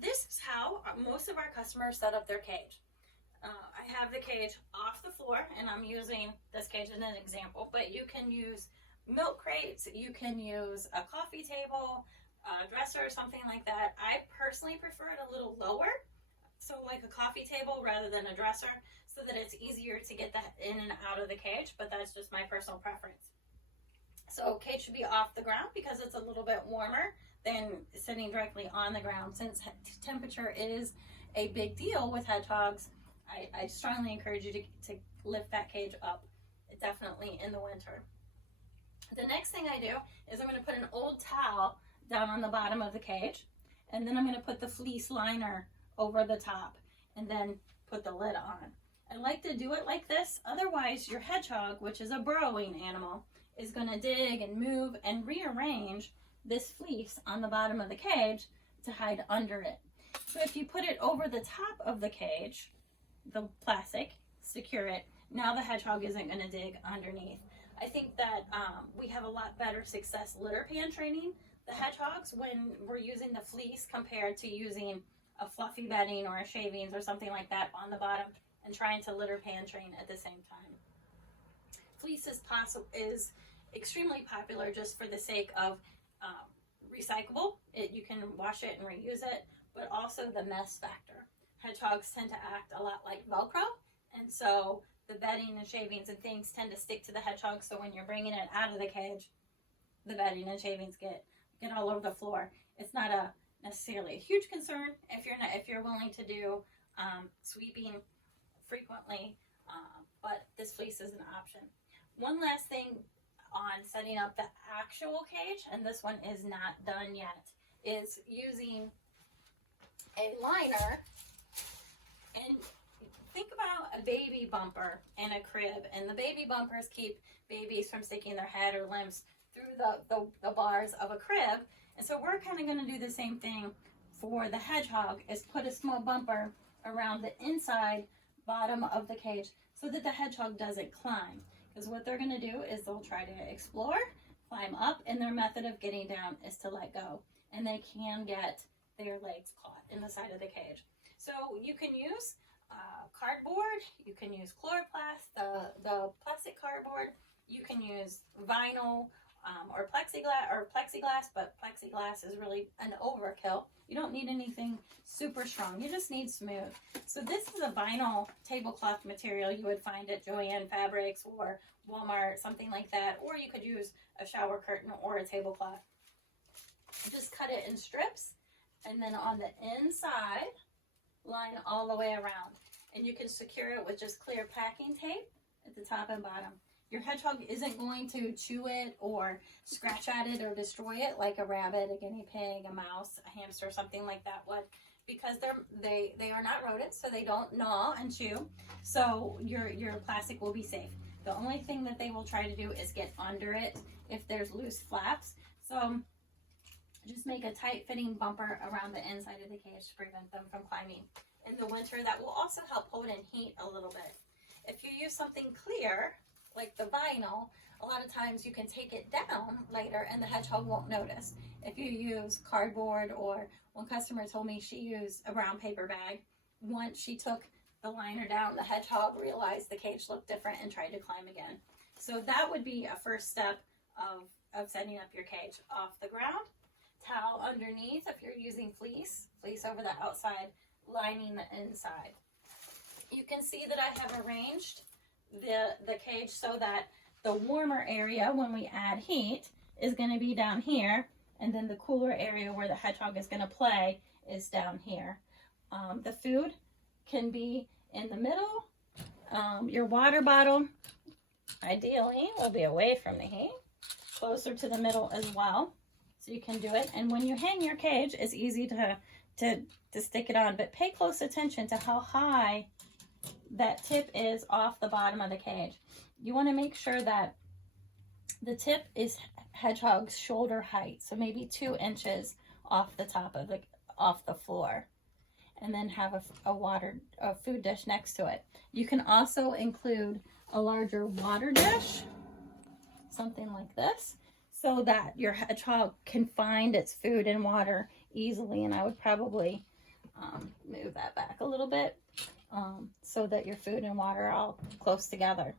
This is how most of our customers set up their cage. I have the cage off the floor, and I'm using this cage as an example, but you can use milk crates, you can use a coffee table, a dresser, or something like that. I personally prefer it a little lower, so like a coffee table rather than a dresser, so that it's easier to get that in and out of the cage, but that's just my personal preference. So cage should be off the ground because it's a little bit warmer than sitting directly on the ground. Since temperature is a big deal with hedgehogs, I strongly encourage you to lift that cage up, definitely in the winter. The next thing I do is I'm going to put an old towel down on the bottom of the cage, and then I'm going to put the fleece liner over the top and then put the lid on. I like to do it like this, otherwise your hedgehog, which is a burrowing animal, is going to dig and move and rearrange this fleece on the bottom of the cage to hide under it. So if you put it over the top of the cage, the plastic, secure it, now the hedgehog isn't going to dig underneath. I think that we have a lot better success litter pan training the hedgehogs when we're using the fleece compared to using a fluffy bedding or a shavings or something like that on the bottom and trying to litter pan train at the same time. Fleece is extremely popular just for the sake of recyclable. You can wash it and reuse it, but also the mess factor. Hedgehogs tend to act a lot like Velcro, and so the bedding and shavings and things tend to stick to the hedgehog, so when you're bringing it out of the cage, the bedding and shavings get all over the floor. It's not necessarily a huge concern if you're willing to do sweeping frequently, but this fleece is an option. One last thing on setting up the actual cage, and this one is not done yet, is using a liner. And think about a baby bumper in a crib, and the baby bumpers keep babies from sticking their head or limbs through the bars of a crib. And so we're kind of going to do the same thing for the hedgehog, is put a small bumper around the inside bottom of the cage so that the hedgehog doesn't climb. Because what they're going to do is they'll try to explore, climb up, and their method of getting down is to let go. And they can get their legs caught in the side of the cage. So you can use cardboard, you can use chloroplast, the plastic cardboard, you can use vinyl or plexiglass, but plexiglass is really an overkill. You don't need anything super strong, you just need smooth. So this is a vinyl tablecloth material you would find at Joann Fabrics or Walmart, something like that, or you could use a shower curtain or a tablecloth. Just cut it in strips, and then on the inside, line all the way around. And you can secure it with just clear packing tape at the top and bottom. Your hedgehog isn't going to chew it or scratch at it or destroy it like a rabbit, a guinea pig, a mouse, a hamster, something like that would, because they are not rodents, so they don't gnaw and chew. So your plastic will be safe. The only thing that they will try to do is get under it if there's loose flaps. So just make a tight fitting bumper around the inside of the cage to prevent them from climbing. In the winter, that will also help hold in heat a little bit. If you use something clear, like the vinyl, a lot of times you can take it down later and the hedgehog won't notice. If you use cardboard, or one customer told me she used a brown paper bag, once she took the liner down, the hedgehog realized the cage looked different and tried to climb again. So that would be a first step of setting up your cage. Off the ground, towel underneath if you're using fleece over the outside, lining the inside. You can see that I have arranged the cage so that the warmer area, when we add heat, is going to be down here, and then the cooler area where the hedgehog is going to play is down here. The food can be in the middle. Your water bottle ideally will be away from the heat, closer to the middle as well, so you can do it. And when you hang your cage, it's easy to stick it on, but pay close attention to how high that tip is off the bottom of the cage. You want to make sure that the tip is hedgehog's shoulder height, so maybe 2 inches off the top of off the floor, and then have a food dish next to it. You can also include a larger water dish, something like this, so that your hedgehog can find its food and water easily. And I would probably move that back a little bit so that your food and water are all close together.